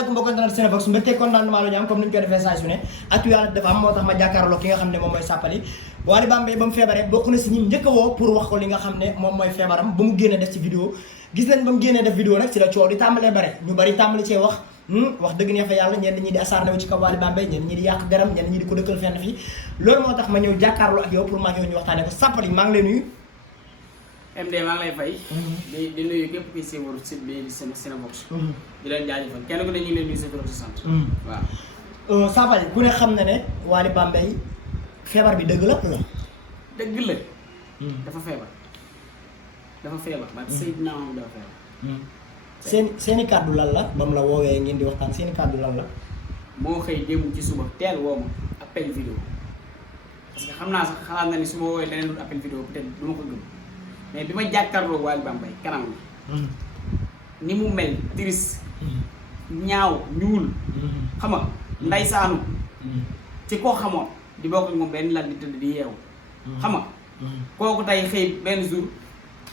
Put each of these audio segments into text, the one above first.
asalaamaaleykum mbokk internet Cinevox mbégte contentement la ñu am comme ni ñu koy defee saa su ne actualité dafa am moo tax ma jàkkaarloo ki nga xam ne moom mooy Sapaly Wally Bambey ba mu feebaree bokk na si ñi njëkk a woo pour wax ko li nga xam ne moom mooy feebaram ba mu génnee def ci vidéo gis nañ ba mu génnee def vidéo nag si la coow di tàmbalee bare ñu bari tàmbali cee wax dëgg neex fa yàlla ñenn ñi di asarnewu ci kaw Wally Bambey ñenn ñi di yàq deram ñenn ñi di ko dëkkal fenn fii loolu moo tax ma ñëw jàkkaarloo ak yow pour maa ngi ñu waxtaane ko Sapaly maa ngi lay nuyu MD maa ngi lay fay. di nuyu képp kuy siiwal site bi di Cinevox. di leen jaajëfal kenn ku ne ñu ngi leen nuyu sa tur ak sa sant. waaw. Sapaly ku ne xam na ne Wally Bambey feebar bi dëgg la la. dëgg la. dafa feebar. dafa feebar ba Seydina moom dafa feebar. seeni kàddu lan la ba mu la woowee ngeen di waxtaan seeni kàddu lan la. moo xëy démb ci suba teel woo ma appel vidéo parce que xam naa sax xalaat na ni su ma woowee leneen lu appel vidéo peut-être du ma ko gëm. mais bi ma jàkkaarloo Wally Bambey kanam ni mu mel triste ñaaw ñuul xam nga ndeysaanu ci koo xamoon di bokk ak moom benn lal di tëdd di yeewu xam nga kooku tey xëy benn jour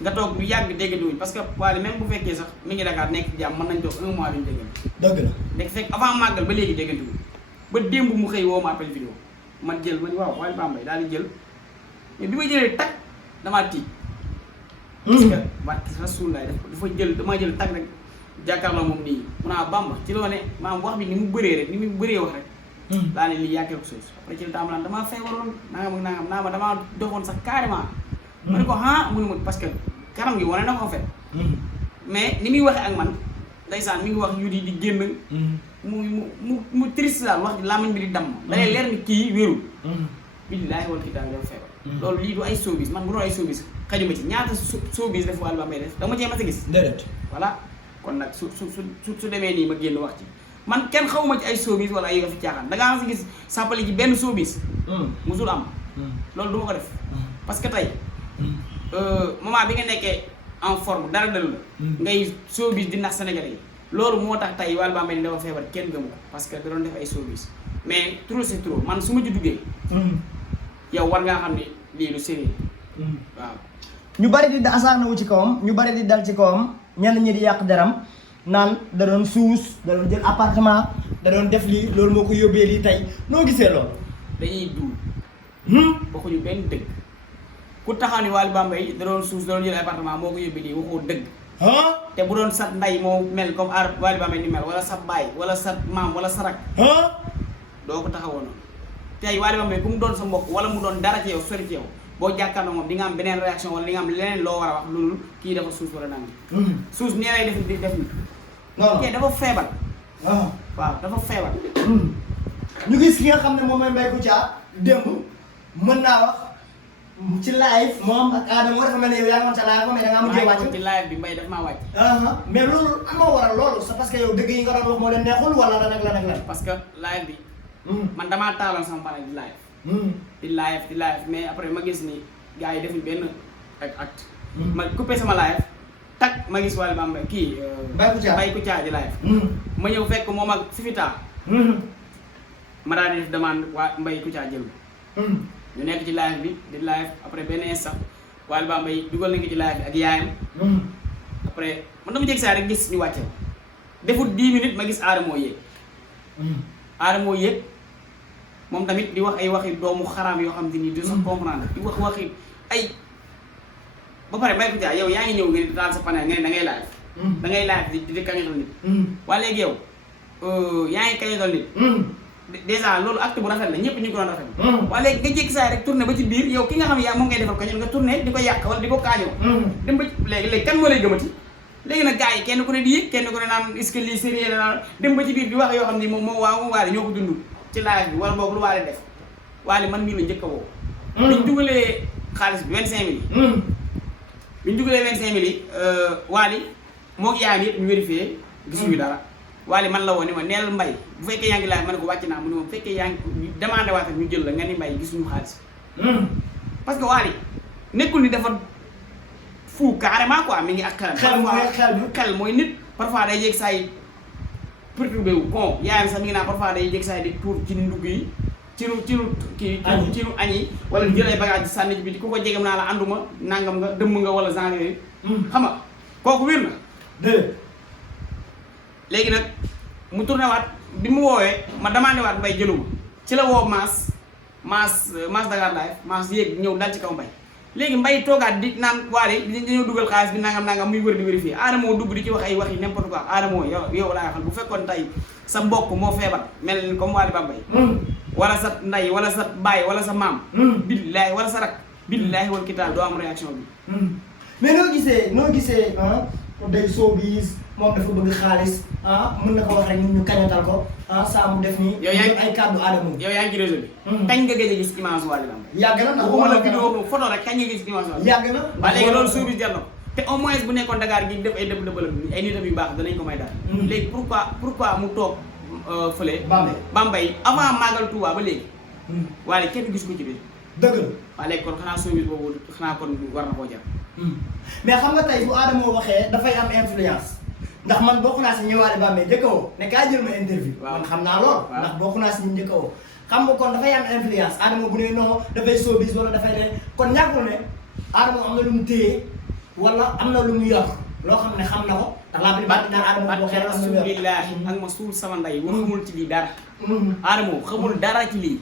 nga toog lu yàgg déggatuwuñ parce que Wally même bu fekkee sax mi ngi Dakar nekk ci jàmm mën nañ toog 1 mois duñu déggante dëgg la nekk fekk avant màggal ba léegi déggantewuñ ba démb mu xëy woo ma appel vidéo man jël ma ni waaw Wally Bambey daal di jël mais bi ma jëlee tag damaa tiit parce que barke Rasulullah dafa jël damaa jël tag rek jàkkaarloo moom nii mun naa Bamba ci loo ne maanaam wax bi ni mu bëree rek ni mu bëree wax rek daa ne lii yaa quelque chose après ci la tàmbalaan damaa feebaroon nangam ak nangam naa ma damaa doxoon sax carrément ma ne ko mu ne ma parce que kanam gi wane na ko en fait mais ni muy waxee ak man ndeysaan mi ngi wax yu di génn mu triste daal wax làmmiñ bi di damm da lay leer ni kii wérul billaahi wal kitaab dafa feebar loolu lii du ay showbiz man bu doon ay showbiz xajuma ci ñaata showbiz def Wally Bambey def dama cee mas a gis déedéet voilà kon nag su demee nii ma génn wax ci man kenn xawuma ci ay showbiz wala ay fi caaxaan da ngaa mas a gis Sapaly ci benn showbiz musul am loolu du ma ko def parce que tey moment bi nga nekkee en forme dara dalu la ngay showbiz di nax Sénégalais yi loolu moo tax tey Wally Bambey ni dafa feebar kenn gëmu ko parce que da doon def ay showbiz mais trop c'est trop man su ma ci duggee yow war ngaa xam ne lii lu sérieux waaw ñu bari di asarnewu ci kawam ñu bari di dal ci kawam ñenn ñi di yàq deram naan da doon suus da doon jël appartement da doon def lii loolu moo ko yóbbee lii tey noo gisee loolu dañuy duul waxuñu benn dëgg ku taxaw ni Wally Bambey da doon suus da doon jël appartement moo ko yóbbee lii waxoo dëgg te bu doon sat nday moo mel comme Wally Bambey ni mel wala sa baay wala sa maam wala sa rak doo ko taxawoo noonu tey Wally Bambey ku mu doon sa mbokk wala mu doon dara ci yow sori ci yow boo jàkkaarloo moom di nga am beneen réaction wala di nga am leneen loo war a wax loolu kii dafa suus wala nanga suus nii lay def di def ni kii dafa feebar waaw dafa feebar ñu gis ki nga xam ne moom mooy Mbaye Kouthia démb mën naa wax ci live moom ak Adama dafa mel ne yow yaa ngi woon sa live mais da ngaa mujjee wàcc ci live bi Mbaye daf maa wàcc mais loolu amoo waral loolu c'est parce que yow dëgg yi nga doon wax moo leen neexul wala lan ak lan ak lan parce que live bi man damaa taaloon sama pare di live mais après ma gis ni gars yi defuñ benn ak acte ma coupé sama live tak ma gis Wally Bambey kii Mbaye Kouthia di live ma ñëw fekk moom ak Fifita ma daal di def demande waa Mbaye Kouthia jël ñu nekk ci live bi di live après benn instant Wally Bambey dugal nañ ko ci live bi ak yaayam après man dama jeg saa rek gis ñu wàcce defut 10 minutes ma gis Adamo yéeg Adamo yéeg moom tamit di wax ay waxi doomu xaraam yoo xam te ni du sax comprendre di wax waxi ay ba pare Mbaye Kouthia yow yaa ngi ñëw ngeen daal sa panel ngeen da ngay live di kañotal nit waa léegi yow yaa ngi kañotal nit dèjà loolu acte bu rafet la ñëpp ñu ngi ko doon rafet waa léegi nga jékki saa rek tourné ba ci biir yow ki nga xam ne yaa moom ngay defal kañol nga tourné di ko yàq wala di ko kaañoo dem ba léegi kan moo lay gëmati léegi nag gars yi kenn ku ne di yëg kenn ku ne naan est-ce que lii sérieux la naan dem ba ci biir di wax yoo xam ne moom Wally ñoo ko dund ci live bi wala boog lu Wally def Wally man mii la njëkk a woo biñ dugalee xaalis bi 25000 biñ dugalee 25000 yi Wally moog yaayam yëpp ñu vérifié gisuñu dara Wally man la woo ni ma neel Mbaye bu fekkee yaa ngi live ma ne ko wàcc naa mu ne ma bu fekkee yaa ngi demandé waat ñu jël la nga ni Mbaye gisuñu xaalis parce que Wally nekkul ni dafa fou carrément quoi mi ngi ak xel mooy nit parfois day yéeg saa yi perturbé wu bon yaayam sax mi ngi naan parfois day yéeg saa yi di tuur ci ndugg yi ci nu añ yi wala jël ay bagage sànni bi di ku ko jegem naa la ànduma nangam nga dëmm nga wala genre yooyu xam nga kooku wér na léegi nag mu tourné waat bi mu woowee ma demandé waat Mbaye jëluma ci la woo Mass Dakar Live Mass yéeg ñëw dal ci kaw Mbaye léegi Mbaye toogaat di naan waale dañoo dugal xaalis bi nangam muy wër di vérifier Adamo dugg di ci wax ay wax yi n'importe quoi Adamo yow laay waxal bu fekkoon tey sa mbokk moo feebar mel ni comme Wally Bambey wala sa ndey wala sa baay wala sa maam billaahi wala sa rak billaahi wal kitaab doo am réaction bi mais noo gisee day showbiz moom dafa bëgg xaalis mën na ko wax rek ñu kañatal ko saa mu def nii. yow yaa ngi ay kàddu Adamo. yow yaa ngi ci réseau bi. kañ nga gëj a gis image Wally Bambey. yàgg na ndax waxuma la vidéo photo rek kañ nga gis image Wally. yàgg na waaw léegi loolu showbiz jar na ko te au moins bu nekkoon Dakar gi def ay dëbb-dëbbalam ay nitam yu baax danañ ko may daal. léegi pourquoi mu toog fële. Bambey avant Magal Touba ba léegi. Wally kenn gis ko ci biir. dëgg la. waaw léegi kon xanaa showbiz boobu xanaa kon war na koo jar. mais xam nga tey bu Adamo waxee dafay am influence ndax man bokk naa si ñi Wally Bambey njëkk a woo ne kaa jël ma interview. man xam naa lool. ndax bokk naa si ñi njëkk a woo. xam nga kon dafay am influence Adamo bu ne non dafay showbiz wala dafay ne kon ñàkkul ne Adamo am na lu mu téye wala am na lu mu yor loo xam ne xam na ko. ndax la plupart dinaa Adamo boo xee am na lu mu yor ak ma suul sama ndey war xamul ci lii dara. Adamo xamul dara ci lii.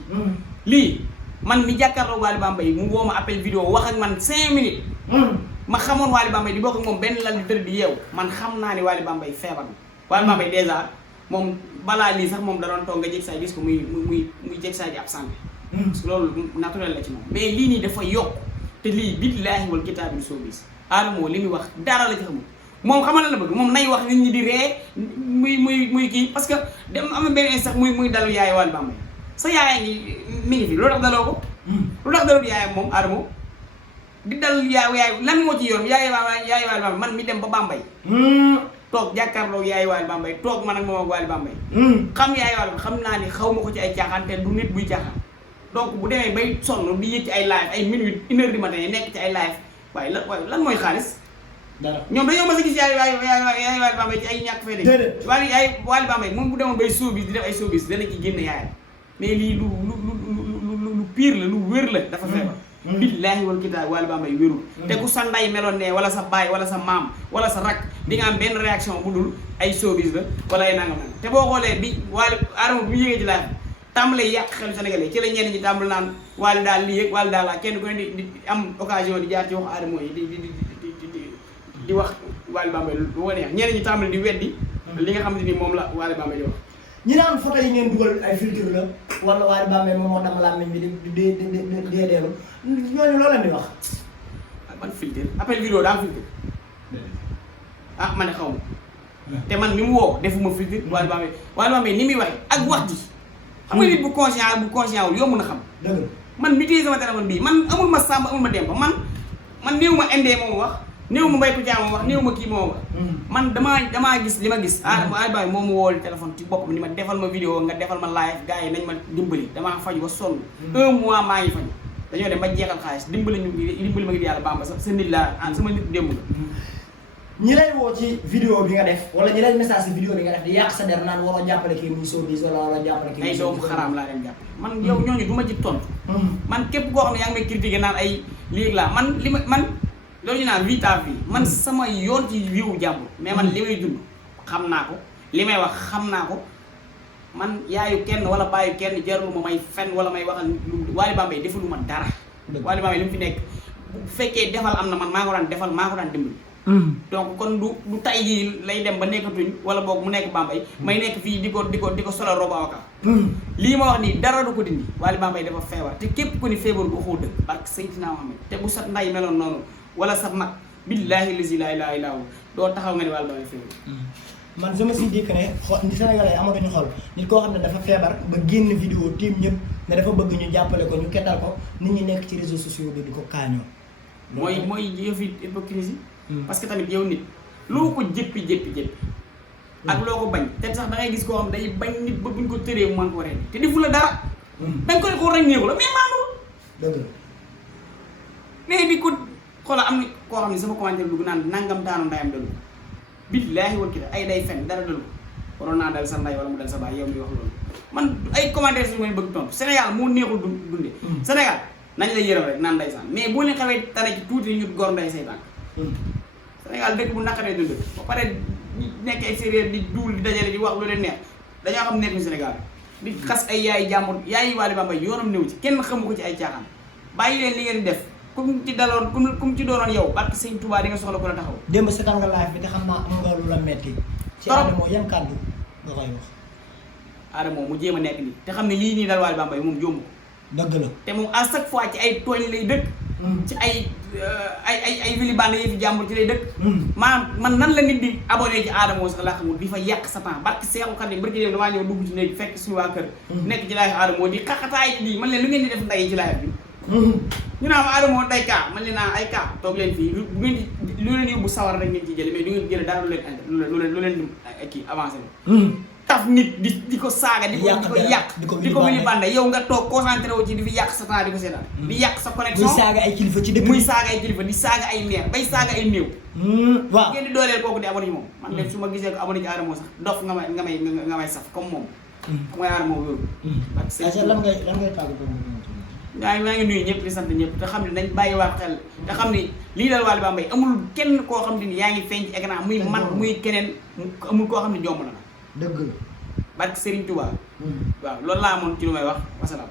lii man mi jàkkaarloo Wally Bambey mu woo ma appel vidéo wax ak man 5 minutes. ma xamoon Wally Bambey di bokk ak moom benn lal di tëdd di yeew man xam naa ni Wally Bambey feebar na. Wally Bambey dèjà moom balaa lii sax moom da doon toog nga jeg saa gis ko muy jeg saa di absent. loolu naturel la ci moom mais lii nii dafa yokk te lii billaahi wal kitaabi showbiz Adamo li muy wax dara la ci xamul moom xamal la bëgg moom nay wax nit ñi di ree muy kii parce que dem am benn instant muy dalu yaay Wally Bambey sa yaay mi ngi fi loolu tax daloo ko. lu tax dalul yaayam moom Adamo di dal yaay lan moo ci yoon yaay Wally Bambey man mi dem ba Bambey toog jàkkaarloo yaay Wally Bambey toog man ak moom ak Wally Bambey xam yaay Wally xam naa ni xaw ma ko ci ay caaxaan te du nit buy caaxaan donc bu demee bay sonn di yëg ci ay live ay minute 1h du matin nekk ci ay live waaye lan mooy xaalis dara ñoom dañoo mës a gis yaay Wally Bambey ci ay ñàkk fee de Wally Bambey moom bu demoon bay showbiz di def ay showbiz dana ci génn yaayam mais lii lu pire la lu wér la dafa feebar billaahi wal kitaab Wally Bambey wérul te ku sa nday meloon ne wala sa baay wala sa maam wala sa rak di nga am benn réaction bu dul ay showbiz la wala ay nangam te boo xoolee bi Wally Adamo bi mu yéegee ci live tàmbalee yàq xelu Sénégalais ci la ñenn ñi tàmbali naan Wally daal lii yëg Wally daal laa kenn ku ne di am occasion di jaar ci wax Adamo yi di wax Wally Bambey lu ko neex ñenn ñi tàmbali di weddi li nga xam ne ni moom la Wally Bambey di wax ñi naan photo yi ngeen dugal ay filtre la wala Wally Bambey moom moo dama làmmiñ bi di deedeelu ñooñu loo leen di wax. man filtre appel vidéo daa am filtre man ne xaw ma te man mi mu woo defuma filtre Wally Bambey ni muy waxee ak wax ji xam nga nit bu conscient wul yomb na xam. dëgg man mi téye sama téléphone bii man amul ma Samba amul ma Demba man néew ma indee moom wax néew ma Mbaye Kouthia moom wax néew ma kii moom wax. man damaa gis li ma gis Wally Bambey moom mu wool téléphone ci boppam ni ma defal ma vidéo nga defal ma live gars yi nañ ma dimbali damaa faju ba sonn 1 mois maa ngi faju dañoo dem ba jeexal xaalis dimbali ma ngir yàlla Bamba sa nit laa sama nit démb la ñi lay woo ci vidéo bi nga def wala ñi lay message ci vidéo bi nga def di yàq sa der naan waroo jàppale kii muy showbiz wala waroo jàppale kii ay doomu xaraam laa leen jàppale man yow ñooñu du ma ci tontu man képp koo xam ne yaa ngi may critiquer naan ay léegi laa man loolu ñu naan vie ta vie man sama yoon ci wiwu jàmbur mais man li may dund xam naa ko li may wax xam naa ko man yaayu kenn wala bàyyi kenn jarul ma may fen wala may waxal lu Wally Bambey defalu ma dara Wally Bambey li mu fi nekk bu fekkee defal am na man maa ko daan defal maa ko daan dimbali donc kon du tay ji lay dem ba nekkatuñ wala boog mu nekk Bambey may nekk fii di ko solo robo avocat lii ma wax nii dara du ko dindi Wally Bambey dafa feebar te képp ku ni feebar bu waxoo dëgg barke Seydina Muhammad te bu sa nday meloon noonu wala sa mag billaahi lazi laa ilaaha illaa huwa doo taxaw nga ni Wally Bambey feebar man je me suis dit que ne ni Sénégalais amatuñu xol nit koo xam ne dafa feebar ba génn vidéo tiim ñëpp ne dafa bëgg ñu jàppale ko ñu keddal ko nit ñi nekk ci réseaux sociaux bi di ko kaañoo mooy yëfi hypocrisie parce que tamit yow nit loo ko jëppi ak loo ko bañ te sax da ngay gis koo xam day bañ nit ba buñ ko tëree mu mën ko reen te defu la dara danga ko ne ko rek néeku la mais maanul dëgg la mais di ko xoola am na koo xam ne sama commentaire dugg naan nangam daanu ndayam dalu billaahi wal kitaab ay day fen dara dalu waroon naa dal sa nday wala mu dal sa baay yow mi wax loolu man ay commentaire su may bëgg tontu Sénégal moo neexul dunde Sénégal nañ la yërëm rek naan ndeysaan mais boo leen xawee tane ci tuuti ñu gor nday say tànk Sénégal dëkk bu naqaree dund ba pare nekk ay séeréer di duul di dajale di wax lu leen neex dañoo xam nekk Sénégal di xas ay yaay jàmbur yaay Wally Bambey yoonam néew ci kenn xamu ko ci ay caaxaan bàyyi leen li ngeen di def kum ci daloon kum ci doonoon yow barke Sëñ Tuubaa di nga soxla ko la taxaw démb seetaan nga live bi te xam naa am nga lu la metti ci Adamo yan kàddu nga koy wax Adamo mu jéem a nekk nii te xam ne lii nii dal Wally Bambey moom jomb dëgg la te moom à chaque fois ci ay tooñ lay dëkk ci ay vilibande yi fi jàmbur ci lay dëkk maanaam man nan la nit di abonné ci Adamo sax laa xamul di fa yàq sa temps barke Seexu Xaadim barke dem damaa ñëw dugg ci néeg fekk suñu waa kër nekk ci live Adamo di xaxataay lii man leen lu ngeen di def nday ci live bi ñu naa ma Adamo day kaa man leen ay kaa toog leen fii bu ngeen di lu leen yóbbu sawar rek ngeen ci jële mais du ngeen jële dara lu leen kii avancé taf nit di ko saaga di ko yàq di ko vilibande yow nga toog concentré wu ci di fi yàq sa temps di ko seetaan di yàq sa connexion muy saaga ay kilifa ci dëkk muy saaga ay kilifa di saaga ay meer bay saaga ay néew waaw ngeen di dooleel kooku di abonné ci moom man leen su ma gisee ko abonné ci Adamo sax dof nga may saf comme moom mooy Adamo wóoru lan ngay tàggatoo maa ngi nuyu ñëpp di sant ñëpp te xam ne dañ bàyyi waat xel te xam ne lii dal Wally Bambey amul kenn koo xam ne ni yaa ngi feeñ ci écran muy man muy keneen amul koo xam ne jomb na la dëgg la barke Serigne Touba waaw loolu laa amoon ci lu may wax wasalaam